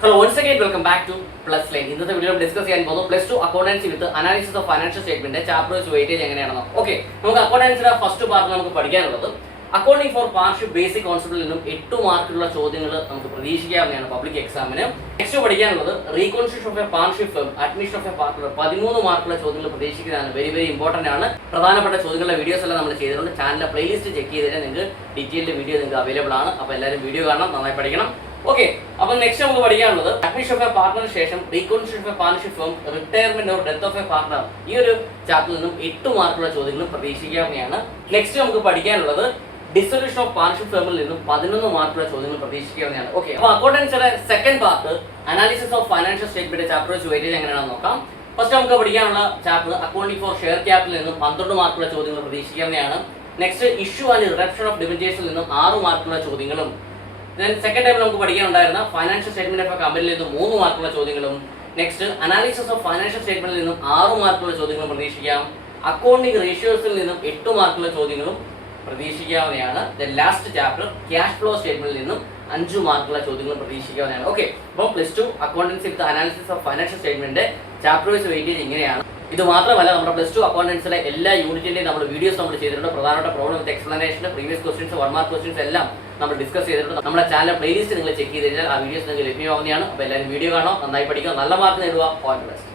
Hello, once again welcome back to Plus Line. ഇന്നത്തെ വീഡിയോയിൽ discuss ചെയ്യാൻ പോകുന്നു plus two accountancy with analysis of financial statement chapter wise weightage എങ്ങനെയാണെന്നോ. Okay, നമുക്ക് അക്കൗണ്ടൻസിയുടെ ഫസ്റ്റ് പാർട്ട് നമുക്ക് പഠിക്കാനുള്ളത് അക്കൗണ്ടിംഗ് ഫോർ പാർട്ണർഷിപ്പ് ബേസിക് കോൺസെപ്റ്റിൽ നിന്നും 8 മാർക്കിലുള്ള ചോദ്യങ്ങൾ നമുക്ക് പ്രതീക്ഷിക്കാവുന്നതാണ് പബ്ലിക് എക്സാമിന്. നെക്സ്റ്റ് പഠിക്കാനുള്ളത് reconstruction of a partnership firm, admission of a partner, 13 മാർക്കുള്ള ചോദ്യങ്ങൾ പ്രതീക്ഷിക്കുന്നതാണ്. വെരി ഇമ്പോർട്ടന്റ് ആണ്. പ്രധാനപ്പെട്ട ചോദ്യങ്ങളുടെ വീഡിയോസ് എല്ലാം നമ്മൾ ചെയ്തിട്ടുണ്ട്. ചാനലിലെ പ്ലേലിസ്റ്റ് ചെക്ക് ചെയ്തിട്ട് നിങ്ങൾക്ക് ഡീറ്റെയിൽഡ് വീഡിയോ നിങ്ങൾക്ക് അവൈലബിൾ ആണ്. അപ്പോൾ എല്ലാവരും വീഡിയോ കാണണം, നന്നായി പഠിക്കണം. ഓക്കെ, അപ്പൊ നെക്സ്റ്റ് നമുക്ക് പഠിക്കാനുള്ളത് അഡ്മിഷൻ ഓഫ് എ പാർട്ണറിന് ശേഷം reconstruction of a partnership firm, retirement or death of a partner, ഈ ഒരു ചാപ്റ്ററിൽ നിന്നും 8 മാർക്കുള്ള ചോദ്യങ്ങൾ പ്രതീക്ഷിക്കാവുന്നതാണ്. നെക്സ്റ്റ് നമുക്ക് പഠിക്കാനുള്ളത് ഡിസൊല്യൂഷൻ ഓഫ് പാർട്ണർഷിപ്പ് ഫേമിൽ നിന്നും 11 മാർക്കുള്ള ചോദ്യങ്ങൾ പ്രതീക്ഷിക്കാവുന്നതാണ്. ഓക്കെ, അപ്പോൾ അക്കൗണ്ടൻസിയുടെ second part analysis of financial statement chapter wise weightage എങ്ങനെയാണെന്ന് നോക്കാം. ഫസ്റ്റ് നമുക്ക് പഠിക്കാനുള്ള ചാപ്റ്റർ അക്കൗണ്ടിംഗ് ഫോർ ഷെയർ ക്യാപിറ്റലിൽ നിന്നും 12 മാർക്കുള്ള ചോദ്യങ്ങൾ പ്രതീക്ഷിക്കാവുന്നതാണ്. Next issue and reduction of ഡിവിഡൻഡ്സിൽ നിന്നും 6 മാർക്കുള്ള ചോദ്യങ്ങളും. സെക്കൻഡ് ടൈമിൽ നമുക്ക് പഠിക്കാനുണ്ടായിരുന്ന ഫൈനാൻഷ്യൽ സ്റ്റേറ്റ്മെന്റ് ഓഫ് കമ്പനിയിൽ നിന്നും 3 മാർക്കുള്ള ചോദ്യങ്ങളും. നെക്സ്റ്റ് അനാലിസിസ് ഓഫ് ഫൈനാൻഷ്യൽ സ്റ്റേറ്റ്മെന്റിൽ നിന്നും 6 മാർക്കുള്ള ചോദ്യങ്ങളും പ്രതീക്ഷിക്കാം. അക്കൗണ്ടിംഗ് റേഷ്യോസിൽ നിന്നും 8 മാർക്കുള്ള ചോദ്യങ്ങളും പ്രതീക്ഷിക്കാവുന്നതാണ്. ലാസ്റ്റ് ചാപ്റ്റർ ക്യാഷ് ഫ്ലോ സ്റ്റേറ്റ്മെന്റിൽ നിന്നും 5 മാർക്കുള്ള ചോദ്യങ്ങളും പ്രതീക്ഷിക്കാവുന്നതാണ്. ഓക്കെ, അപ്പോൾ plus two accountancy with analysis of financial statement chapter wise weightage ഇങ്ങനെയാണ്. ഇത് മാത്രമല്ല, നമ്മുടെ പ്ലസ് ടു അക്കൗണ്ടൻസിലെ എല്ലാ യൂണിറ്റിന്റെയും നമ്മൾ വീഡിയോസ് നമ്മൾ ചെയ്തിട്ടുണ്ട്. പ്രധാനപ്പെട്ട problem with explanation, previous questions, 1 mark questions എല്ലാം നമ്മൾ ഡിസ്കസ് ചെയ്തിട്ടുണ്ട്. നമ്മുടെ ചാനൽ പ്ലേലിസ്റ്റ് നിങ്ങൾ ചെക്ക് ചെയ്ത് കഴിഞ്ഞാൽ ആ വീഡിയോസ് നിങ്ങൾക്ക് ലഭ്യമാവുന്നതാണ്. അപ്പോൾ എല്ലാവരും വീഡിയോ കാണാം, നന്നായി പഠിക്കുക, നല്ല മാർക്ക് നേടുക. All the best.